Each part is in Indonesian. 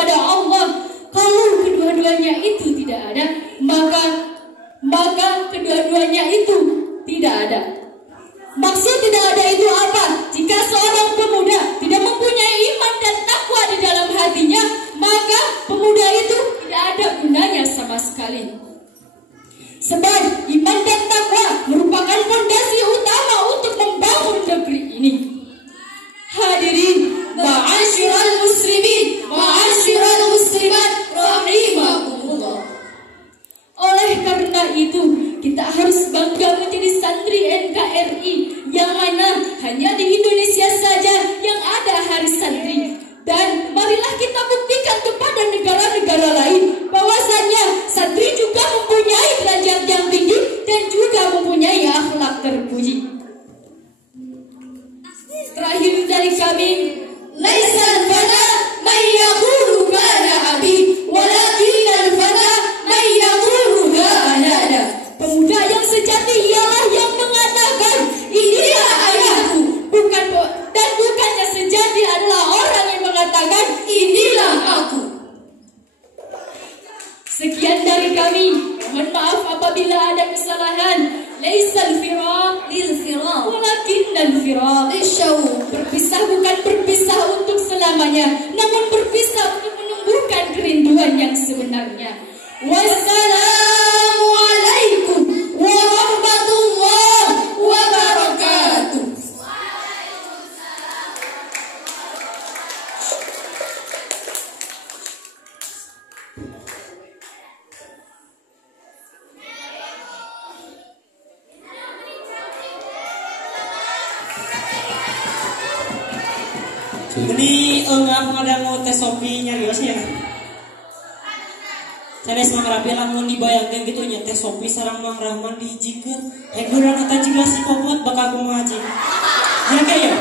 kepada Allah. Kalau kedua-duanya itu tidak ada, maka kedua-duanya itu tidak ada. Maksud tidak ada itu apa? Jika seorang pemuda tidak mempunyai iman dan takwa di dalam hatinya, maka pemuda itu tidak ada gunanya sama sekali. Sebab iman dan takwa merupakan fondasi utama untuk membangun negeri ini. Hadirin, ma'asyiral muslimin, ma'asyiral muslimat, rahimakumullah. Oleh karena itu, kita harus bangga menjadi santri NKRI, yang mana hanya di Indonesia saja yang ada hari santri. Dan marilah kita buktikan kepada negara-negara lain bahwasanya santri juga mempunyai derajat yang tinggi dan juga mempunyai akhlak terpuji. Terakhir dari kami, laisal fana may yaqulu kana abi walakinnal fana may yaqulu ana. Pemuda yang sejati ialah yang mengatakan inilah ayahku, dan bukannya sejati adalah orang yang mengatakan inilah aku. Sekian dari kami. Mohon maaf apabila ada kesalahan. Laisal firaq lil firaq walakinnal firaq lisyauq. Berpisah bukan berpisah untuk selamanya, namun berpisah untuk menumbuhkan kerinduan yang sebenarnya. Wassalamu alaikum warahmatullahi wabarakatuh. Ini enggak pengadangu tes sopi nyarios ya. Saya sama rapi lamun dibayangkan gitu nya tes sopi sareng Mang Rahman dihijikeun. Heguran eta jiga si Popot bakal kumaha cing. Ya kayak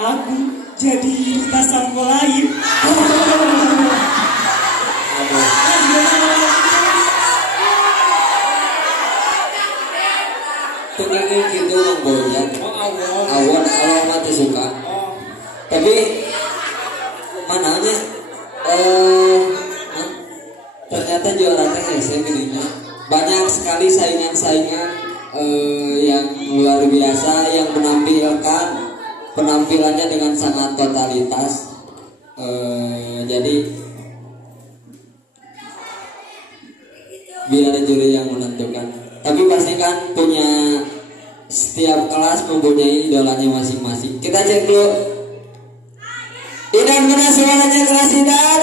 aku jadi tasan lain. Pengen gitu ngomongnya. Awan mati suka. Tapi mananya ternyata juara teh saya pilihnya banyak sekali saingan-saingan yang luar biasa yang penampilannya dengan sangat totalitas. Jadi biar ada juri yang menentukan. Tapi pastikan punya setiap kelas mempunyai idolanya masing-masing. Kita cek dulu. Idan, mana suaranya kelas Idan?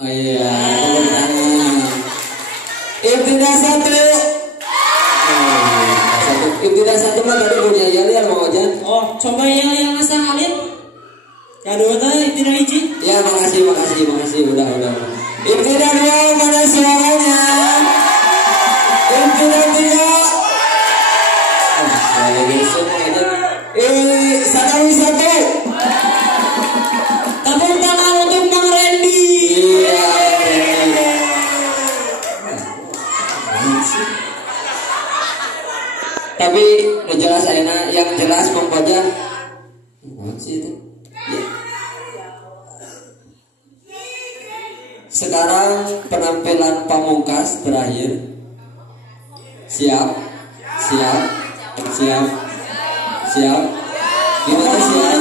Oh iya, tepuk tangan. Ibtidah 1. Ibtidah 1 mah tadi punya yel mau Ojan. Oh, coba yang asal alin. Kado teh ibtidah 1. Ya, makasih. Udah. Ibtidah 2, mana suaranya? Ibtidah 3. Saya besok aja. Sanawi 1. Tepuk tangan untuk Mang Randy. Iya. Tapi jelas Aina yang jelas pokoknya sih itu. Ya. Sekarang penampilan pamungkas terakhir. Siap. Gimana siap?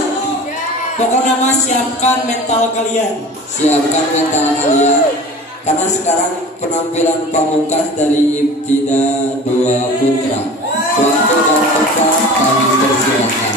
Pokoknya mas siapkan mental kalian. Karena sekarang penampilan pamungkas dari Ibtidah 2 Putra. Waktu dan tempat kami persilakan.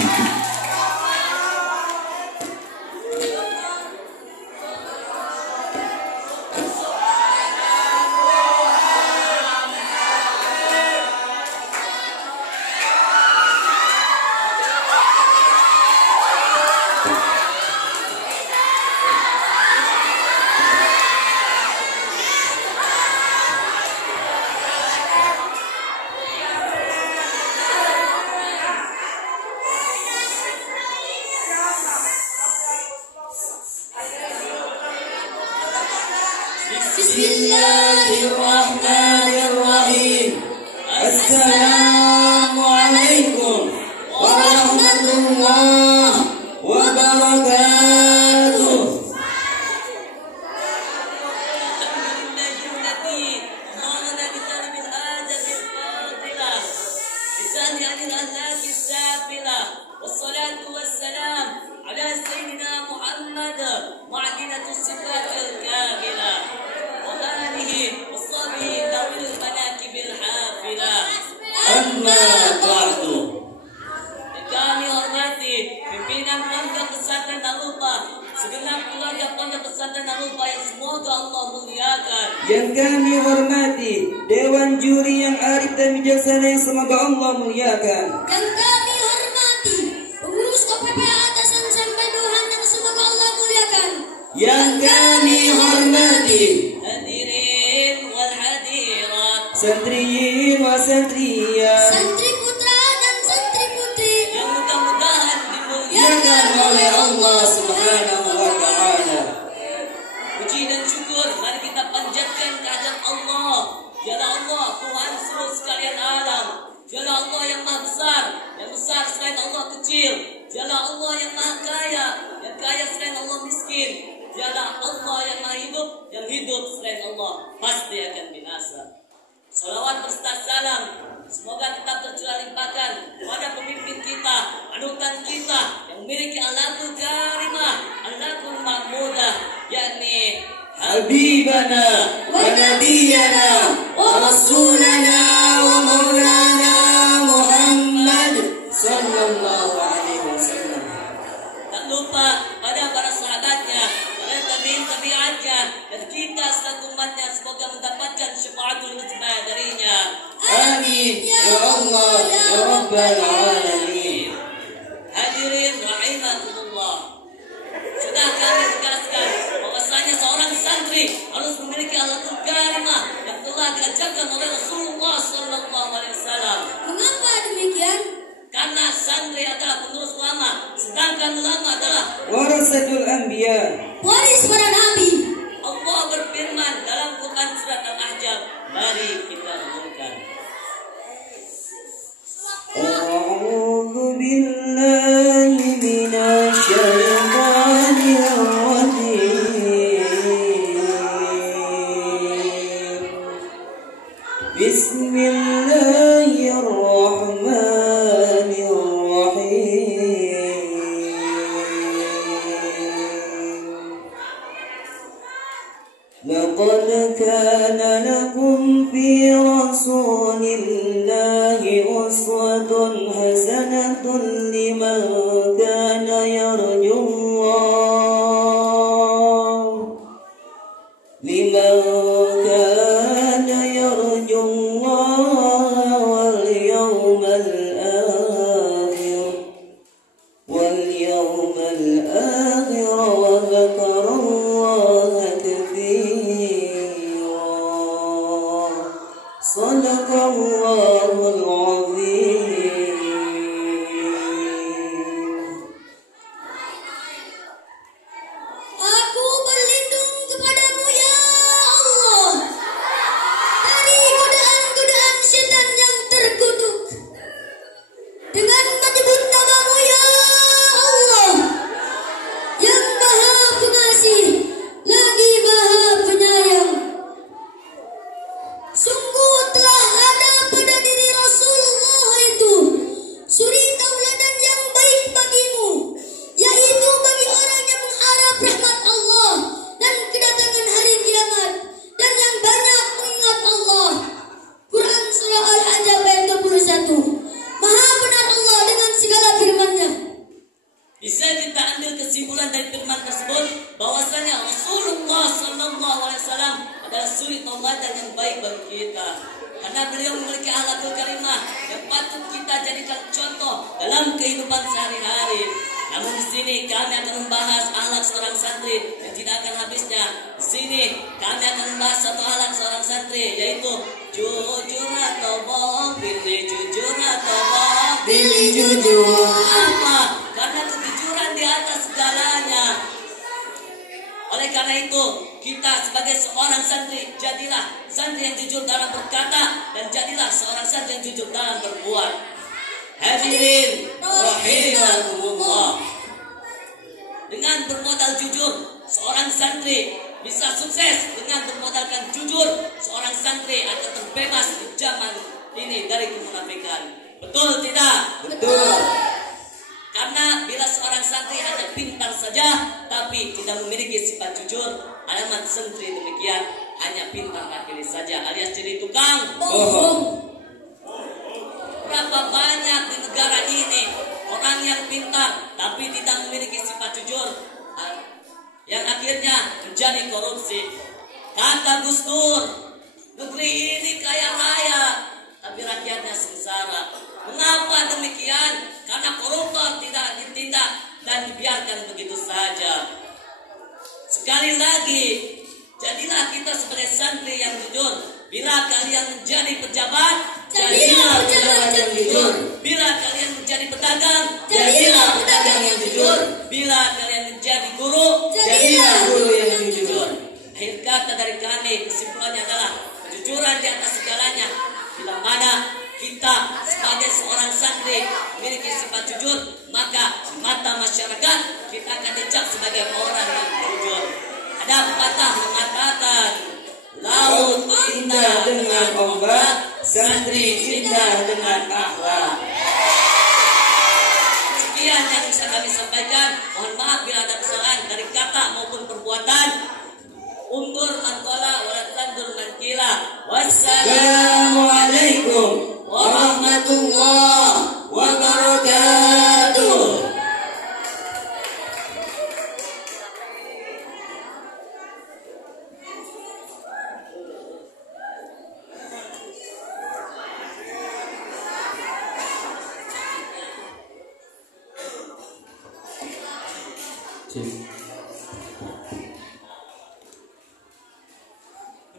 Bismillahirrahmanirrahim. Assalamualaikum warahmatullahi wabarakatuh. pesantren Al-Lupa yang semoga Allah muliakan. Yang kami hormati Dewan Juri yang arif dan bijaksana yang semoga Allah muliakan. Yang kami hormati pengurus OPPA atasan sampai bawahan yang semoga Allah muliakan. Yang kami hormati Hadirin wal hadirat, santriyin wa santriyat, Santri putra dan santri putri yang mudah-mudahan dimuliakan dimuliakan oleh Allah Subhanahu wa Ta'ala. Puji dan syukur mari kita panjatkan kehadirat Allah. Dialah Allah Tuhan seluruh sekalian alam. Dialah Allah yang maha besar, yang besar selain Allah kecil. Dialah Allah yang maha kaya, yang kaya selain Allah miskin. Dialah Allah yang maha hidup, yang hidup selain Allah pasti akan binasa. Salawat berserta salam semoga tetap tercurah limpahkan kepada pemimpin kita, panutan kita yang memiliki akhlakul karimah, akhlakul mahmudah, yakni Habibana wa nabiyana wa rasulana wa maulana Muhammad sallallahu alaihi wasallam. Tak lupa pada para sahabatnya, para tabi'in tabi'atnya, dan kita selaku umatnya semoga mendapatkan syafaatul uzma darinya. Amin ya Allah ya Rabbal alamin. Hadirin rahimakumullah. Sudah kami tegaskan bahwasanya seorang santri harus memiliki akhlakul karimah yang telah diajarkan oleh Rasulullah sallallahu alaihi wasallam. Mengapa demikian? Karena santri adalah penerus ulama, sedangkan ulama adalah Warasatul anbiya. Waris para nabi. Allah berfirman dalam Quran surat Al-Ahzab. Mari kita renungkan. A'udzu billahi minasy syaithanir rajim. Bismillahirrahmanirrahim. Laqad kana lakum fi rasulillahi uswatun hasanatun liman kana yarjullaha wal yawmal akhir wa dzakarallaha katsiran. Shadaqallahul azim. Aku berlindung kepadamu ya Allah dari godaan-godaan setan yang terkutuk. Dengan menyebut namamu ya Allah yang maha pengasih lagi maha penyayang. Sungguh telah ada pada diri Rasulullah itu suri tauladan yang baik bagimu, yaitu bagi orang yang mengharap rahmat Allah dan kedatangan hari kiamat dan yang banyak mengingat Allah. Quran surah Al-Ahzab ayat 21. Maha benar Allah dengan segala firman-Nya. Bisa kita ambil kesimpulan dari firman tersebut bahwasanya Rasulullah sallallahu alaihi wasallam adalah suri tauladan yang baik bagi kita. Karena beliau memiliki akhlakul karimah yang patut kita jadikan contoh dalam kehidupan sehari-hari. Namun di sini kami akan membahas akhlak seorang santri yang tidak akan habisnya. Di sini kami akan membahas satu akhlak seorang santri, yaitu jujur atau bohong, pilih jujur atau bohong, Pilih jujur. apa? Karena kejujuran di atas segalanya. Oleh karena itu, kita sebagai seorang santri, jadilah santri yang jujur dalam berkata dan jadilah seorang santri yang jujur dalam berbuat. Hadirin rahimakumullah. Dengan bermodal jujur, seorang santri bisa sukses. Dengan bermodalkan jujur, seorang santri akan terbebas di zaman ini dari kemunafikan. Betul tidak? Betul. Karena bila seorang santri hanya pintar saja tapi tidak memiliki sifat jujur, alamat santri demikian hanya pintar akhiri saja alias jadi tukang Bohong. Berapa banyak di negara ini orang yang pintar tapi tidak memiliki sifat jujur, yang akhirnya menjadi korupsi. Kata Gus Dur, negeri ini kaya raya, tapi rakyatnya sengsara. Mengapa demikian? Karena koruptor tidak ditindak dan dibiarkan begitu saja. Sekali lagi, jadilah kita sebagai santri yang jujur. Bila kalian menjadi pejabat, jadilah pejabat yang jujur. Bila kalian menjadi pedagang, jadilah pedagang yang jujur. Bila kalian menjadi guru, jadilah guru yang jujur. Akhir kata dari kami, kesimpulannya adalah kejujuran di atas segalanya. Bila mana kita sebagai seorang santri memiliki sifat jujur, maka di mata masyarakat kita akan dicap sebagai orang yang jujur. Ada pepatah mengatakan, laut indah dengan ombak, santri indah dengan akhlak. Sekian yang bisa kami sampaikan. Mohon maaf bila ada kesalahan dari kata maupun perbuatan. Undur mankola walatandur mankila. Wassalamualaikum warahmatullahi wabarakatuh.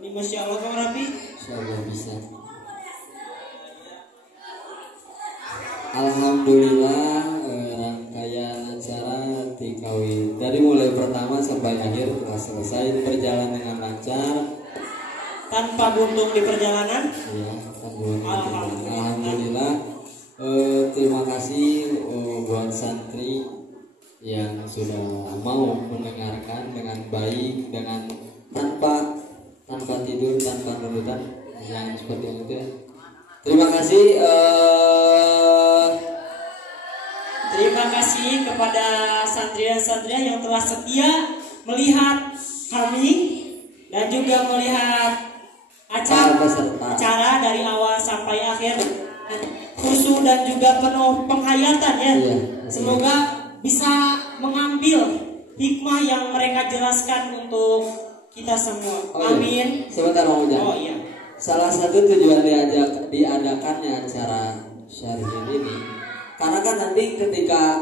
Ini Masya Allah Kang Rafi. Insyaallah bisa. Alhamdulillah rangkaian acara Tikawi dari mulai pertama sampai akhir telah selesai berjalan dengan lancar Tanpa buntung di perjalanan. ya. Alhamdulillah. Terima kasih buat santri yang sudah mau mendengarkan dengan baik, dengan tanpa tidur, tanpa nurutan, yang seperti itu ya. Terima kasih. Terima kasih kepada santri-santri yang telah setia melihat kami dan juga melihat acara dari awal sampai akhir, khusyuk dan juga penuh penghayatan ya. Iya. Semoga bisa mengambil hikmah yang mereka jelaskan untuk kita semua. Oh, iya. Amin. Sebentar Bang Ujang. Oh iya. Salah satu tujuan diadakannya acara syarhil ini karena kan nanti ketika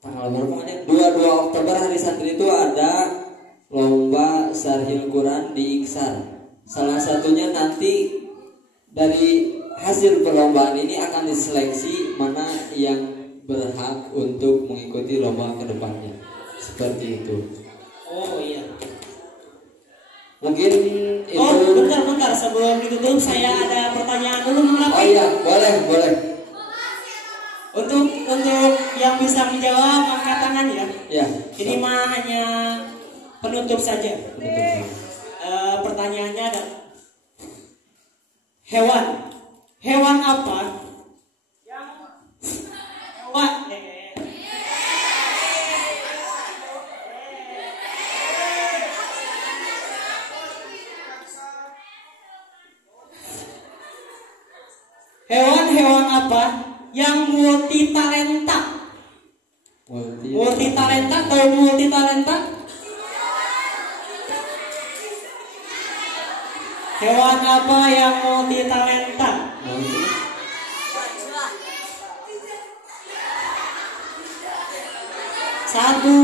tanggal berapa kemarin 22 Oktober hari santri itu ada lomba syarhil Quran di Iksar. Salah satunya nanti dari hasil perlombaan ini akan diseleksi mana yang berhak untuk mengikuti lomba kedepannya. Seperti itu. Oh iya. Mungkin itu. Oh bentar sebelum ditutup saya ada pertanyaan dulu Bang Rafi. Oh iya, boleh. Untuk yang bisa menjawab angkat tangan ya. Ya. Ini mah hanya penutup saja. Betul. Pertanyaannya ada hewan apa yang hewan apa yang multi talenta? Multi talenta atau multi talenta? Hewan apa yang multi talenta? Satu,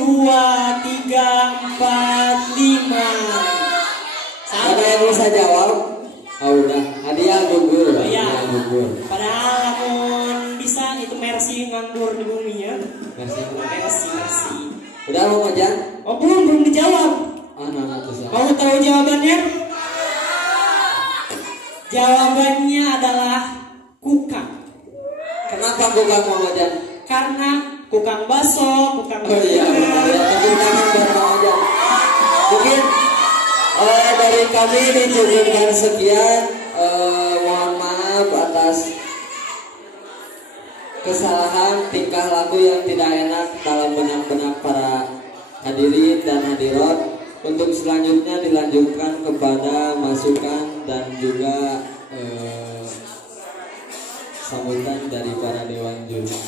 2, 3, 4, 5. Ada yang bisa jawab? Oh udah, hadiah gugur. Oh, iya. Hadiah gugur. Padahal namun bisa itu Mercy nganggur di bumi ya. Mercy. Udah mau Ojang? Oh belum dijawab. Nah, tuh. Mau tahu jawabannya? Jawabannya adalah kukang. Kenapa kukang mau Ojang? Karena kukang baso, kukang. Oh iya, benar ya. Tepuk tangan buat Mang Ojang. Mungkin dari kami dicukupkan sekian. Mohon maaf atas kesalahan tingkah laku yang tidak enak dalam benak-benak para hadirin dan hadirat. Untuk selanjutnya dilanjutkan kepada masukan dan juga sambutan dari para dewan juri.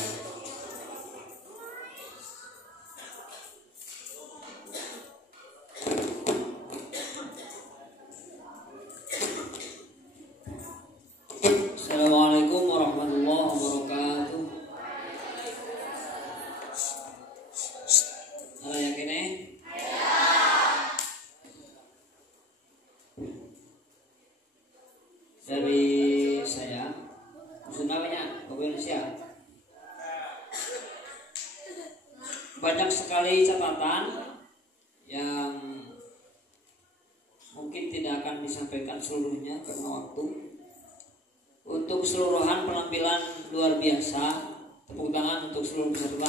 akan disampaikan seluruhnya karena waktu. Untuk keseluruhan penampilan luar biasa, tepuk tangan untuk seluruh peserta.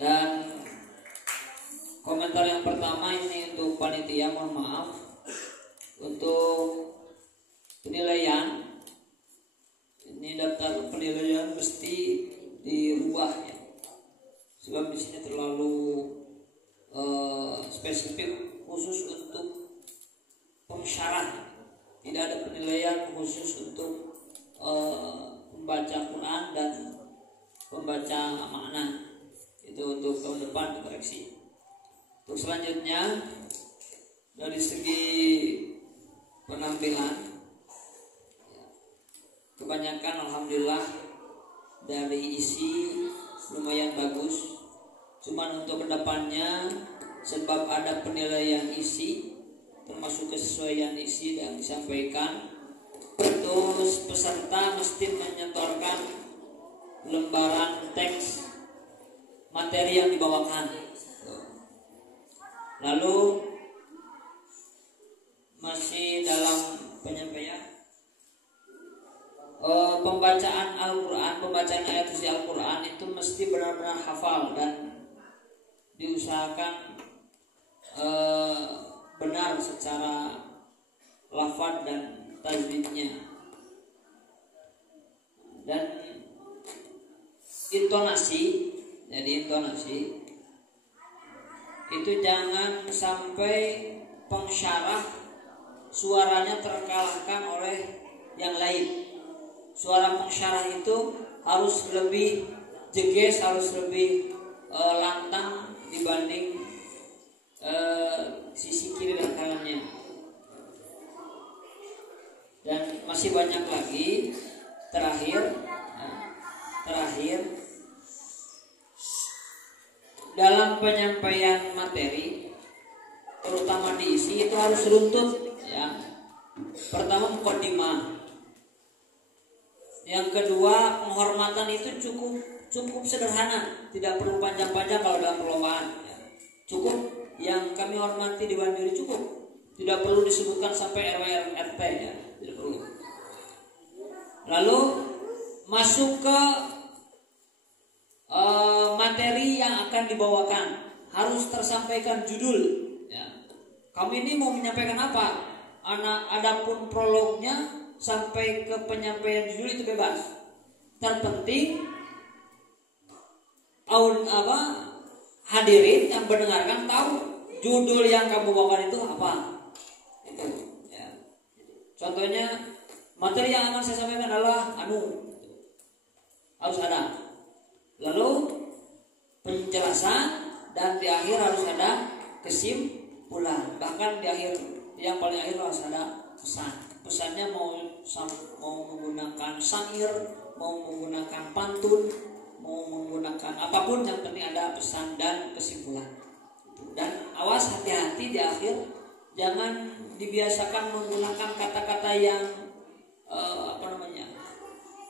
Dan komentar yang pertama ini untuk panitia, mohon maaf untuk penilaian. Ini daftar penilaian mesti dirubah ya, sebab di sini terlalu spesifik khusus untuk pensyarah. Tidak ada penilaian khusus untuk pembaca Quran dan pembaca makna. Itu untuk tahun depan dikoreksi. Untuk selanjutnya dari segi penampilan, kebanyakan alhamdulillah dari isi lumayan bagus. Cuman untuk kedepannya, sebab ada penilaian isi termasuk kesesuaian isi yang disampaikan, terus peserta mesti menyetorkan lembaran teks materi yang dibawakan. Lalu masih dalam penyampaian, pembacaan Al-Quran, pembacaan ayat suci Al-Quran itu mesti benar-benar hafal dan diusahakan benar secara lafaz dan tajwidnya. Dan intonasi, jadi intonasi itu jangan sampai pensyarah suaranya terkalahkan oleh yang lain. Suara pensyarah itu harus lebih jeges, harus lebih lantang dibanding sisi kiri dan kanannya. Dan masih banyak lagi. Terakhir dalam penyampaian materi, terutama diisi itu harus runtut ya. Pertama mukaddimah, yang kedua penghormatan itu cukup sederhana, tidak perlu panjang-panjang kalau dalam perlombaan ya. Cukup yang kami hormati di Bandiri cukup, tidak perlu disebutkan sampai RW RT ya, tidak perlu. Lalu masuk ke materi yang akan dibawakan, harus tersampaikan judul ya. Kami ini mau menyampaikan apa? Adapun prolognya sampai ke penyampaian judul itu bebas. Terpenting hadirin yang mendengarkan tahu judul yang kamu bawakan itu apa. Itu ya. Contohnya materi yang akan saya sampaikan adalah harus ada. Lalu penjelasan dan di akhir harus ada kesimpulan. Bahkan di akhir, yang paling akhir harus ada pesan. Pesannya mau menggunakan syair, mau menggunakan pantun, mau menggunakan apapun, yang penting ada pesan dan kesimpulan. Dan awas, hati-hati di akhir, jangan dibiasakan menggunakan kata-kata yang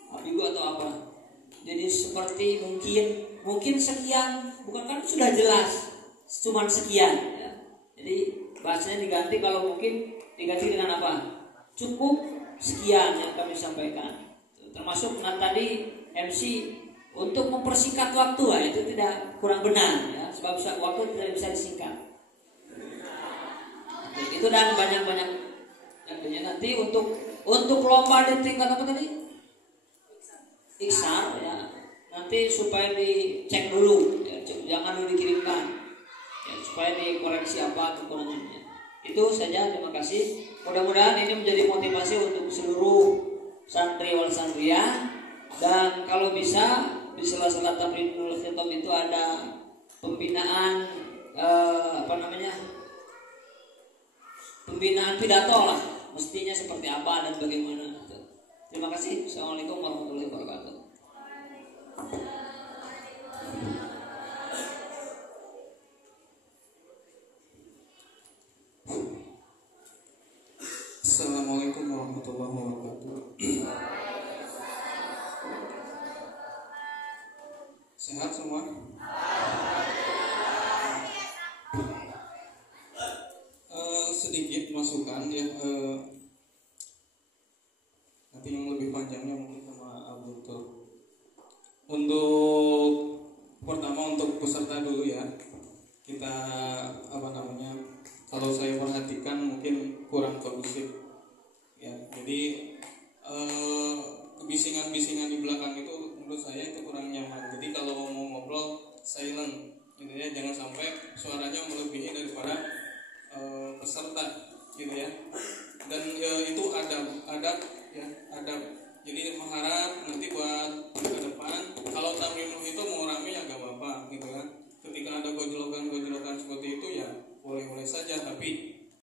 ambigu atau apa. Jadi seperti mungkin sekian, bukan kan sudah jelas, cuman sekian ya. Jadi bahasanya diganti, kalau mungkin diganti dengan apa? Cukup sekian yang kami sampaikan. Termasuk tadi MC untuk mempersingkat waktu ya, itu tidak kurang benar ya, sebab waktu tidak bisa disingkat. Itu dan banyak-banyak nanti untuk lomba di tingkat apa tadi? Iksar ya. Nanti supaya dicek dulu ya, jangan dulu dikirimkan ya, supaya dikoreksi apa kekurangannya. Itu saja, terima kasih. Mudah-mudahan ini menjadi motivasi untuk seluruh santri wal santriah. Dan kalau bisa di sela-sela tamrinul khitab itu ada pembinaan pembinaan pidato lah, mestinya seperti apa dan bagaimana. Terima kasih. Assalamualaikum warahmatullahi wabarakatuh. Assalamualaikum warahmatullahi wabarakatuh. Sehat semua? Sedikit masukan ya, nanti yang lebih panjangnya mungkin sama Abu Tur. Untuk pertama untuk peserta dulu ya, kita kalau saya perhatikan mungkin kurang kondusif ya. Jadi kebisingan-bisingan di belakang itu menurut saya itu kurang nyaman. Jadi kalau mau ngobrol silent gitu ya, jangan sampai suaranya melebihi daripada peserta gitu ya. Dan itu adab ya, adab. Jadi mengharap nanti buat